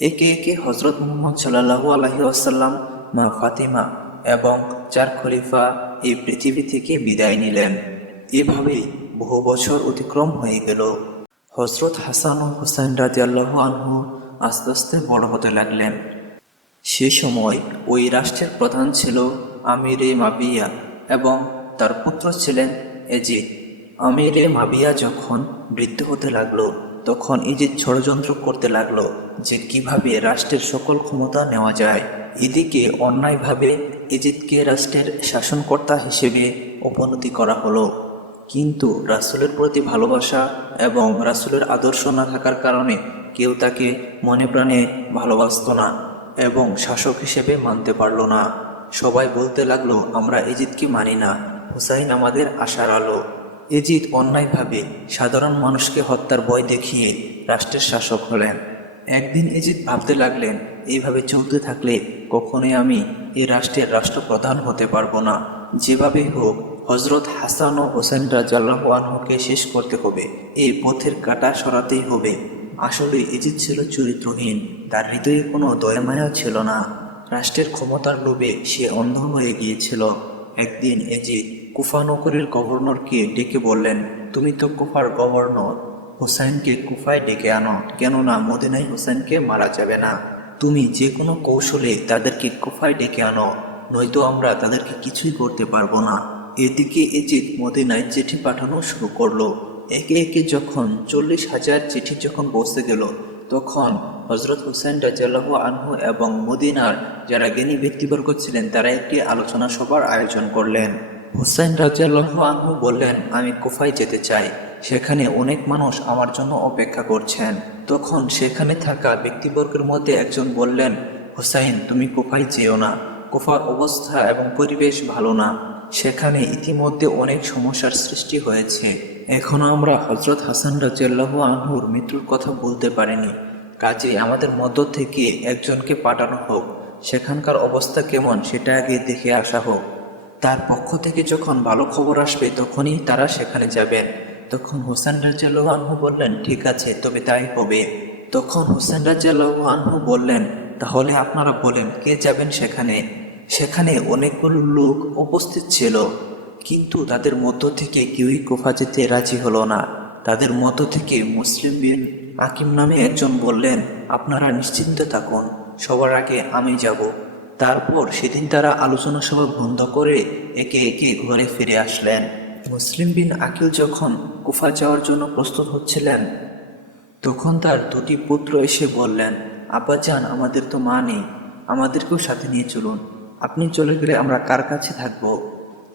একে একে হজরত মুহাম্মদ সাল্লাল্লাহু আলাইহি ওয়াসাল্লাম, মা ফাতিমা এবং চার খলিফা এই পৃথিবী থেকে বিদায় নিলেন। এভাবেই বহু বছর অতিক্রম হয়ে গেল। হজরত হাসান ও হুসাইন রাদিয়াল্লাহু আনহু আস্তে আস্তে বড় হতে লাগলেন। সে সময় ওই রাষ্ট্রের প্রধান ছিল আমিরে মাবিয়া এবং তার পুত্র ছিলেন এজিদ। আমিরে মাবিয়া যখন বৃদ্ধ হতে লাগলো, তখন এজিদ ষড়যন্ত্র করতে লাগলো যে কিভাবে রাষ্ট্রের সকল ক্ষমতা নেওয়া যায়। এদিকে অন্যায়ভাবে এজিদকে রাষ্ট্রের শাসনকর্তা হিসেবে উপনতি করা হলো। কিন্তু রাসূলের প্রতি ভালোবাসা এবং রাসূলের আদর্শ না থাকার কারণে কেউ তাকে মনে প্রাণে ভালোবাসতো না এবং শাসক হিসেবে মানতে পারল না। সবাই বলতে লাগলো, আমরা এজিদকে মানি না, হুসাইন আমাদের আশার আলো। এজিদ অন্যায়ভাবে সাধারণ মানুষকে হত্যার ভয় দেখিয়ে রাষ্ট্রের শাসক হলেন। একদিন এজিদ ভাবতে লাগলেন, এইভাবে চলতে থাকলে কখনোই আমি এই রাষ্ট্রের রাষ্ট্রপ্রধান হতে পারবো না। যেভাবেই হোক হজরত হাসান ও হোসেন রাদিয়াল্লাহু আনহুকে শেষ করতে হবে, এই পথের কাঁটা সরাতেই হবে। আসলে এজিদ ছিল চরিত্রহীন, তার হৃদয়ে কোনো দয়া মায়া ছিল না। রাষ্ট্রের ক্ষমতার লোভে সে অন্ধ হয়ে গিয়েছিল। একদিন এজিদ কুফা নগরীর গভর্নরকে ডেকে বললেন, তুমি তো কুফার গভর্নর, হুসাইনকে কুফায় ডেকে আনো, কেননা মদিনায় হুসাইনকে মারা যাবে না। তুমি যে কোনো কৌশলে তাদেরকে কুফায় ডেকে আনো, নয়তো আমরা তাদেরকে কিছুই করতে পারবো না। এদিকে এজিদ মদিনায় চিঠি পাঠানো শুরু করলো। একে একে যখন 40,000 চিঠি যখন পৌঁছে গেল, তখন হজরত হুসাইন রাদিয়াল্লাহু আনহু এবং মদিনার যারা জ্ঞানী ব্যক্তিবর্গ ছিলেন তারা একটি আলোচনা সভার আয়োজন করলেন। হুসাইন রাদিয়াল্লাহু আনহু বললেন, আমি কুফায় যেতে চাই, সেখানে অনেক মানুষ আমার জন্য অপেক্ষা করছেন। তখন সেখানে থাকা ব্যক্তিবর্গের মধ্যে একজন বললেন, হুসাইন তুমি কুফায় যেও না, কুফার অবস্থা এবং পরিবেশ ভালো না, সেখানে ইতিমধ্যে অনেক সমস্যার সৃষ্টি হয়েছে। এখনো আমরা হজরত হাসান রাদিয়াল্লাহু আনহুর মৃত্যুর কথা বলতে পারিনি, কাজে আমাদের মধ্য থেকে একজনকে পাঠানো হোক, সেখানকার অবস্থা কেমন সেটা আগে দেখে আসা হোক। তার পক্ষ থেকে যখন ভালো খবর আসবে তখনই তারা সেখানে যাবেন। তখন হুসাইন রাদিয়াল্লাহু আনহু বললেন, ঠিক আছে, তবে তাই হবে। তখন হুসাইন রাদিয়াল্লাহু আনহু বললেন, তাহলে আপনারা বলেন কে যাবেন সেখানে। সেখানে অনেকগুলো লোক উপস্থিত ছিল, কিন্তু তাদের মধ্য থেকে কেউই কুফা যেতে রাজি হলো না। তাদের মধ্য থেকে মুসলিম বিন আকিম নামে একজন বললেন, আপনারা নিশ্চিন্ত থাকুন, সবার আগে আমি যাব। তারপর সেদিন তারা আলোচনা সভা বন্ধ করে একে একে ঘরে ফিরে আসলেন। মুসলিম বিন আকিল যখন কুফা যাওয়ার জন্য প্রস্তুত হচ্ছিলেন, তখন তার দুটি পুত্র এসে বললেন, আব্বাজান, আমাদের তো মা নেই, আমাদেরকেও সাথে নিয়ে চলুন, আপনি চলে গেলে আমরা কার কাছে থাকব।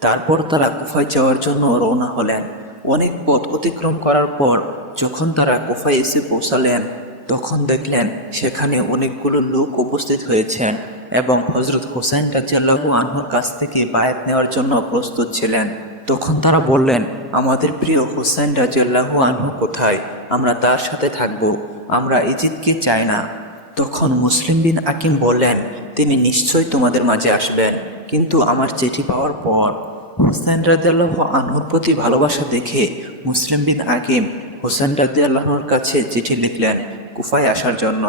তারপর তারা কুফায় যাওয়ার জন্য রওনা হলেন। অনেক পথ অতিক্রম করার পর যখন তারা কুফায় এসে পৌঁছালেন, তখন দেখলেন সেখানে অনেকগুলো লোক উপস্থিত হয়েছেন এবং হজরত হুসাইন রাদিয়াল্লাহু আনহুর কাছ থেকে বায়াত নেওয়ার জন্য প্রস্তুত ছিলেন। তখন তারা বললেন, আমাদের প্রিয় হুসাইন রাদিয়াল্লাহু আনহু কোথায়, আমরা তার সাথে থাকব, আমরা ইজিদকে চাই না। তখন মুসলিম বিন আকিম বললেন, তিনি নিশ্চয়ই তোমাদের মাঝে আসবেন, কিন্তু আমার চিঠি পাওয়ার পর। হুসাইন রাদিয়াল্লাহু আনহুর প্রতি ভালোবাসা দেখে মুসলিম বিন আকিম হুসাইন রাদিয়াল্লাহুর কাছে চিঠি লিখলেন কুফায় আসার জন্য।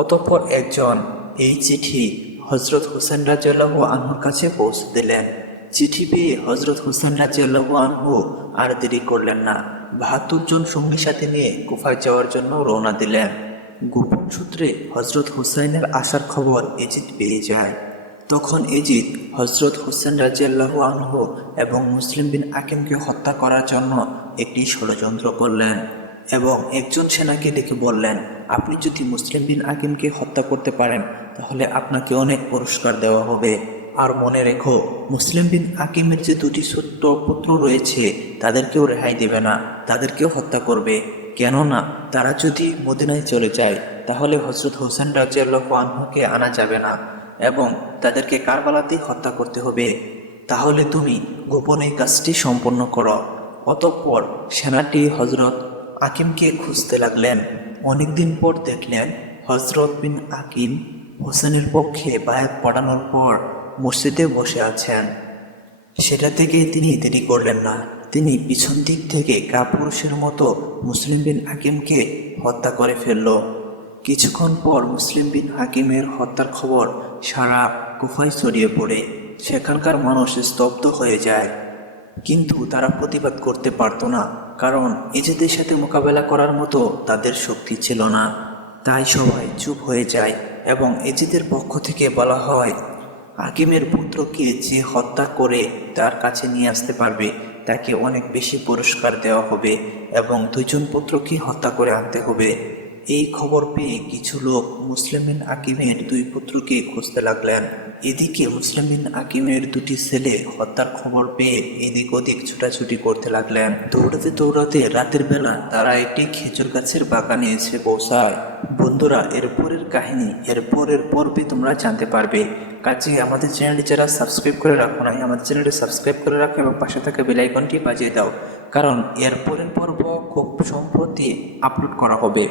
অতঃপর একজন এই চিঠি হজরত হুসাইন রাদিয়াল্লাহু আনহুর কাছে পৌঁছে দিলেন। চিঠি পেয়ে হজরত হুসাইন রাদিয়াল্লাহু আনহু আর দেরি করলেন না, ৭২ জন সঙ্গী সাথে নিয়ে কুফায় যাওয়ার জন্য রওনা দিলেন। গোপন সূত্রে হজরত হুসাইনের আসার খবর এজিদ পেয়ে যায়। তখন এজিদ হজরত হুসাইন রাদিয়াল্লাহু আনহু এবং মুসলিম বিন আকিমকে হত্যা করার জন্য একটি ষড়যন্ত্র করলেন এবং একজন সেনাকে ডেকে বললেন, আপনি যদি মুসলিম বিন আকিমকে হত্যা করতে পারেন তাহলে আপনাকে অনেক পুরস্কার দেওয়া হবে। আর মনে রেখো, মুসলিম বিন আকিমের যে দুটি ছোট্ট পুত্র রয়েছে তাদেরকেও রেহাই দেবে না, তাদেরকেও হত্যা করবে, কেননা তারা যদি মদিনায় চলে যায় তাহলে হজরত হুসাইন রাদিয়াল্লাহু আনহুকে আনা যাবে না এবং তাদেরকে কারবালাতেই হত্যা করতে হবে। তাহলে তুমি গোপনে কাজটি সম্পন্ন করো। অতঃপর সেনাটি হজরত আকিমকে খুঁজতে লাগলেন। অনেকদিন পর দেখলেন হজরত বিন আকিম হোসেনের পক্ষে বায়াত পড়ানোর পর মসজিদে বসে আছেন। সেটা থেকে তিনি দেরি করলেন না, তিনি পিছন দিক থেকে কাপুরুষের মতো মুসলিম বিন আকিমকে হত্যা করে ফেলল। কিছুক্ষণ পর মুসলিম বিন হাকিমের হত্যার খবর সারা কুফায় ছড়িয়ে পড়ে। সেখানকার মানুষ স্তব্ধ হয়ে যায়, কিন্তু তারা প্রতিবাদ করতে পারত না, কারণ এজিদের সাথে মোকাবেলা করার মতো তাদের শক্তি ছিল না। তাই সবাই চুপ হয়ে যায় এবং এজিদের পক্ষ থেকে বলা হয়, হাকিমের পুত্রকে যে হত্যা করে তার কাছে নিয়ে আসতে পারবে তাকে অনেক বেশি পুরস্কার দেওয়া হবে এবং দুজন পুত্রকে হত্যা করে আনতে হবে। এই খবর পেয়ে কিছু লোক মুসলিম বিন আকিমের দুই পুত্রকে খুঁজতে লাগলেন। এদিকে মুসলিম বিন আকিমের দুটি ছেলে হত্যার খবর পেয়ে এদিক ওদিক ছুটাছুটি করতে লাগলেন। দৌড়াতে দৌড়াতে রাতের বেলা তারা একটি খেজুর গাছের বাগানে এসে পৌঁছায়। বন্ধুরা, এরপরের কাহিনী এরপরের পর্বে তোমরা জানতে পারবে। কাজে আমাদের চ্যানেলটি যারা সাবস্ক্রাইব করে রাখো নাই, আমাদের চ্যানেলটি সাবস্ক্রাইব করে রাখো এবং পাশে থাকা বেল আইকনটি বাজিয়ে দাও, কারণ এরপরের পর্ব খুব সম্প্রতি আপলোড করা হবে।